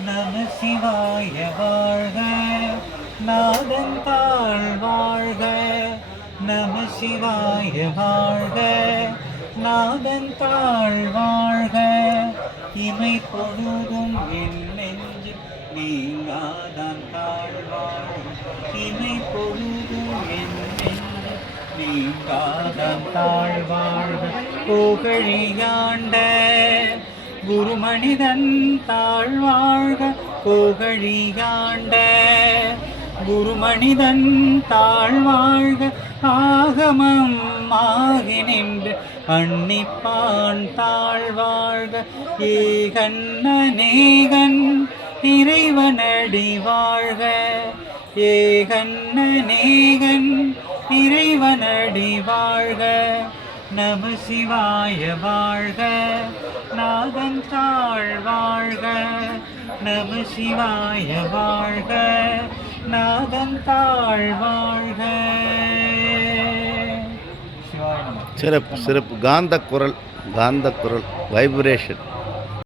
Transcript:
நம சிவாய வாழ்க, நாதன் தாழ் வாழ்க. நம சிவாய வாழ்க, நாதன் தாழ் வாழ்க. இமை பொழுதும் என் நெஞ்சு நீங்காதான் தாழ் வாழ்க. இமை பொழுதும் என் நெஞ்சு நீங்காதான் தாழ் வாழ்க. புகழியாண்ட குருமனிதன் தாழ் வாழ்க. புகழியாண்ட குருமனிதன் தாழ் வாழ்க. ஆகமம் ஆகி நின்று அன்னிப்பான் தாழ் வாழ்க. ஏகன் அநேகன் இறைவனடி வாழ்க. ஏகன் அநேகன் இறைவனடி வாழ்க. நம சிவாய வாழ்க, நாதன் தாழ் வாழ்க. நம சிவாய வாழ்க, நாதன் தாழ் வாழ்க. சிறப்பு சிறப்பு. காந்த குரல் வைப்ரேஷன்.